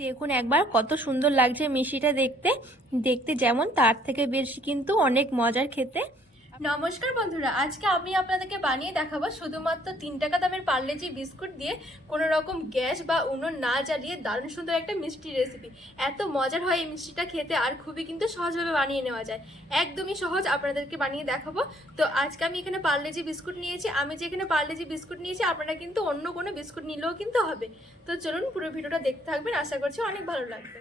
দেখুন একবার, কত সুন্দর লাগছে মিষ্টিটা দেখতে। দেখতে যেমন, তার থেকে বেশি কিন্তু অনেক মজার খেতে। নমস্কার বন্ধুরা, আজকে আমি আপনাদেরকে বানিয়ে দেখাবো শুধুমাত্র তিন টাকা দামের পার্লেজি বিস্কুট দিয়ে কোনো রকম গ্যাস বা উনুন না জ্বালিয়ে দারুণ সুন্দর একটা মিষ্টি রেসিপি এত মজার হয় এই মিষ্টিটা খেতে আর খুবই কিন্তু সহজভাবে বানিয়ে নেওয়া যায়। একদমই সহজ আপনাদেরকে বানিয়ে দেখাবো। তো আজকে আমি এখানে পার্লেজি বিস্কুট নিয়েছি, আমি যে এখানে পার্লেজি বিস্কুট নিয়েছি, আপনারা কিন্তু অন্য কোনো বিস্কুট নিলেও কিন্তু হবে। তো চলুন পুরো ভিডিওটা দেখতে থাকবেন, আশা করছি অনেক ভালো লাগবে।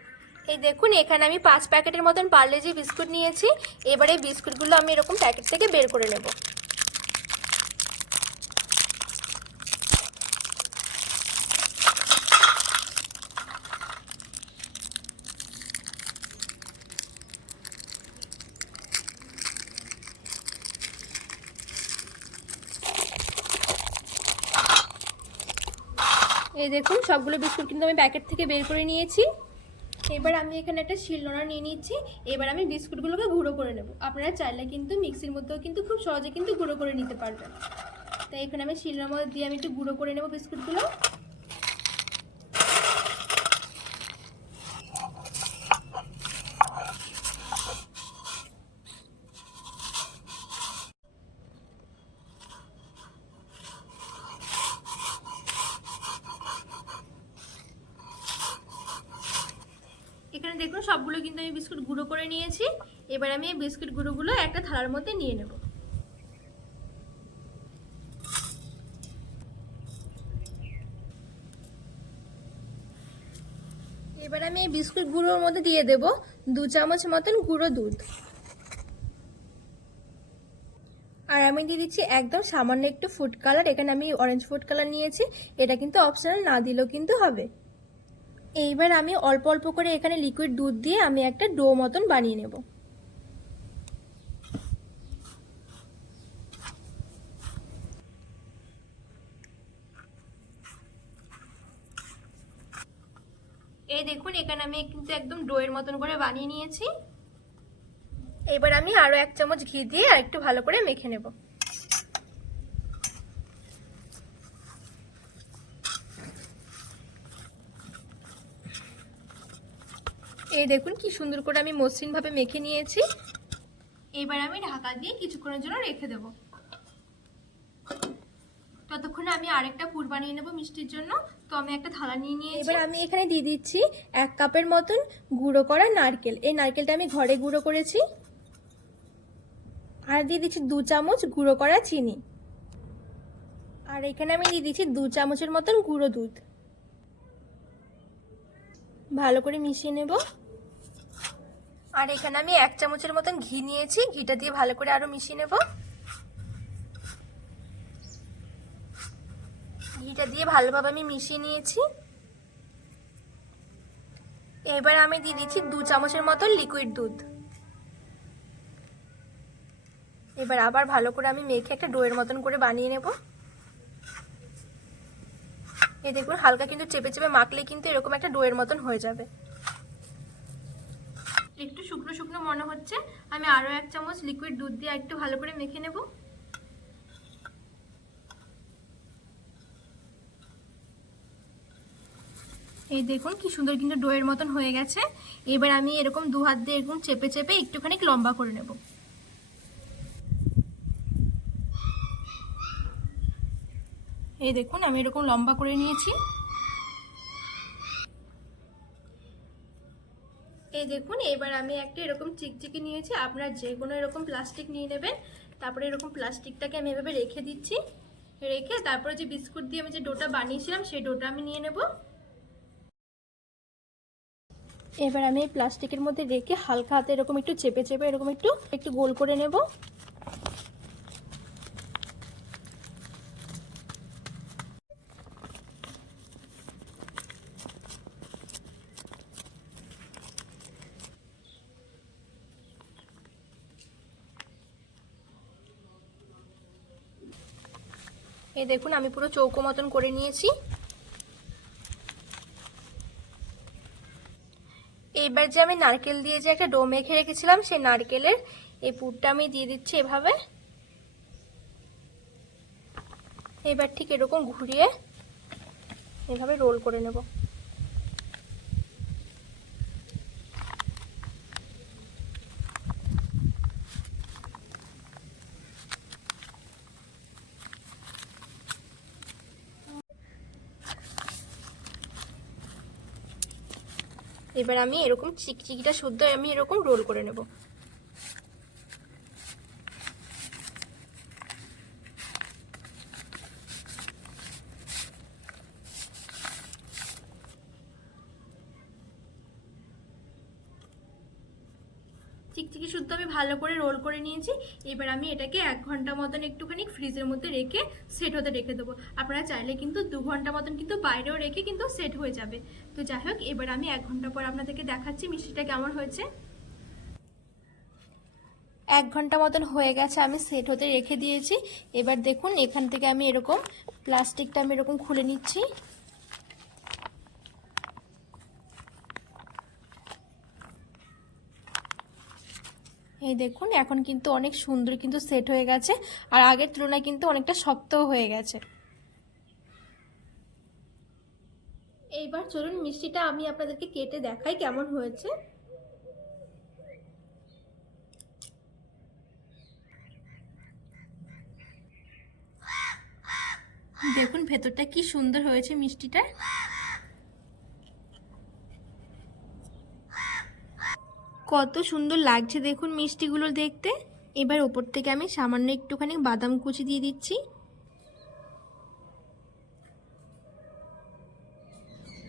এই দেখুন, এখানে আমি পাঁচ প্যাকেটের মতন পার্লেজি বিস্কুট নিয়েছি, এবারে বিস্কুটগুলো আমি এরকম প্যাকেট থেকে বের করে নেব। এই দেখুন, সবগুলো বিস্কুট কিন্তু আমি প্যাকেট থেকে বের করে নিয়েছি। এবার আমি এখানে একটা শিলনোড়া নিয়ে নিচ্ছি। এবার আমি বিস্কুটগুলোকে গুঁড়ো করে নেব। আপনারা চাইলে কিন্তু মিক্সির মধ্যেও কিন্তু খুব সহজে কিন্তু গুঁড়ো করে নিতে পারবেন। তাই এখানে আমি শিলনোড়ার মধ্যে দিয়ে আমি একটু গুঁড়ো করে নেব বিস্কুটগুলো এখানে দেখুন, সবগুলো কিন্তু আমি বিস্কুট গুঁড়ো করে নিয়েছি। এবার আমি এই বিস্কুট গুঁড়োগুলো একটা থালার মধ্যে নিয়ে নেব। এবার আমি এই বিস্কুট গুঁড়োর মধ্যে দিয়ে দেব দু চামচ মতন গুঁড়ো দুধ। আর আমি দিয়ে দিচ্ছি একদম সামান্য একটু ফুড কালার এখানে আমি অরেঞ্জ ফুড কালার নিয়েছি। এটা কিন্তু অপশনাল না দিলেও কিন্তু হবে। এইবার আমি অল্প অল্প করে এখানে লিকুইড দুধ দিয়ে আমি একটা ডো মতন বানিয়ে নেব। এই দেখুন, এখানে আমি কিন্তু একদম ডোয়ের মতন করে বানিয়ে নিয়েছি। এবার আমি আরও এক চামচ ঘি দিয়ে আর একটু ভালো করে মেখে নেব। এই দেখুন কি সুন্দর করে আমি মসৃণভাবে মেখে নিয়েছি। এবার আমি ঢাকা দিয়ে কিছুক্ষণের জন্য রেখে দেব। ততক্ষণে আমি আরেকটা পুর বানিয়ে নেব মিষ্টির জন্য। তো আমি একটা থালা নিয়ে নিয়েছি। এবার আমি এখানে দিয়ে দিচ্ছি এক কাপের মতন গুঁড়ো করা নারকেল। এই নারকেলটা আমি ঘরে গুঁড়ো করেছি। আর দিয়ে দিচ্ছি দু চামচ গুঁড়ো করা চিনি। আর এখানে আমি দিয়ে দিচ্ছি দু চামচের মতন গুঁড়ো দুধ। ভালো করে মিশিয়ে নেব। আর এখানে আমি এক চামচের মতন ঘি নিয়েছি। ঘিটা দিয়ে ভালো করে আরও মিশিয়ে নেব। ঘিটা দিয়ে ভালোভাবে আমি মিশিয়ে নিয়েছি। এবার আমি দিয়ে দিচ্ছি দু চামচের মতন লিকুইড দুধ। এবার আবার ভালো করে আমি মেখে একটা ডোয়ের মতন করে বানিয়ে নেব। এ দেখুন, হালকা কিন্তু চেপে চেপে মাখলে কিন্তু এরকম একটা ডোয়ের মতন হয়ে যাবে। একটু শুকনো শুকনো মনে হচ্ছে, আমি আরও এক চামচ লিকুইড দুধ দিয়ে একটু ভালো করে মেখে নেব। এই দেখুন কি সুন্দর কিন্তু ডোয়ের মতন হয়ে গেছে। এবার আমি এরকম দু হাত দিয়ে এরকম চেপে চেপে একটুখানি লম্বা করে নেব। এই দেখুন, আমি এরকম লম্বা করে নিয়েছি। এই দেখুন, এবার আমি একটা এরকম চিকচিকি নিয়েছি। আপনারা যে কোনো এরকম প্লাস্টিক নিয়ে নেবেন। তারপরে এরকম প্লাস্টিকটাকে আমি এভাবে রেখে দিচ্ছি। রেখে তারপরে যে বিস্কুট দিয়ে আমি যে ডোটা বানিয়েছিলাম, সেই ডোটা আমি নিয়ে নেব। এবার আমি এই প্লাস্টিকের মধ্যে রেখে হালকা হাতে এরকম একটু চেপে চেপে এরকম একটু একটু গোল করে নেব। এই দেখুন, আমি পুরো চৌকো মতন করে নিয়েছি। এবার যে আমি নারকেল দিয়ে যে একটা ডো মেখে রেখেছিলাম, সেই নারকেলের এই পুরটা আমি দিয়ে দিচ্ছি এভাবে। এবার ঠিক এরকম ঘুরিয়ে এভাবে রোল করে নেব। এবার আমি এরকম চিকচিকিটা শুদ্ধ আমি এরকম রোল করে নেব। চিকচিকি শুদ্ধ আমি ভালো করে রোল করে নিয়েছি। এবার আমি এটাকে এক ঘণ্টা মতন একটুখানি ফ্রিজের মধ্যে রেখে সেট হতে রেখে দেবো। আপনারা চাইলে কিন্তু দু ঘণ্টা মতন কিন্তু বাইরেও রেখে কিন্তু সেট হয়ে যাবে। তো যাই হোক, এবার আমি এক ঘণ্টা পর আপনাদেরকে দেখাচ্ছি মিষ্টিটা কেমন হয়েছে। এক ঘণ্টা মতন হয়ে গেছে, আমি সেট হতে রেখে দিয়েছি। এবার দেখুন, এখান থেকে আমি এরকম প্লাস্টিকটা আমি এরকম খুলে নিচ্ছি। এই দেখুন, এখন কিন্তু অনেক সুন্দর কিন্তু সেট হয়ে গেছে। আর আগের তুলনায় কিন্তু অনেকটা শক্তও হয়ে গেছে। এইবার চলুন মিষ্টিটা আমি আপনাদেরকে কেটে দেখাই কেমন হয়েছে। দেখুন, ভেতরটা কি সুন্দর হয়েছে মিষ্টিটা কত সুন্দর লাগছে দেখুন মিষ্টিগুলো দেখতে। এবার ওপর থেকে আমি সামান্য একটুখানি বাদাম কুচি দিয়ে দিচ্ছি।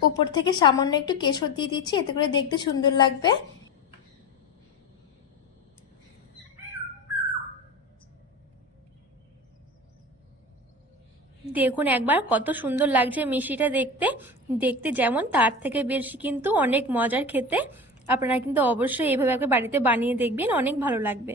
ওপর থেকে সামান্য একটু কেশর দিয়ে দিচ্ছি, এতে করে দেখতে সুন্দর লাগবে। দেখুন একবার কত সুন্দর লাগছে মিষ্টিটা দেখতে। দেখতে যেমন তার থেকে বেশি কিন্তু অনেক মজার খেতে। আপনারা কিন্তু অবশ্যই এভাবে একবার বাড়িতে বানিয়ে দেখবেন অনেক ভালো লাগবে।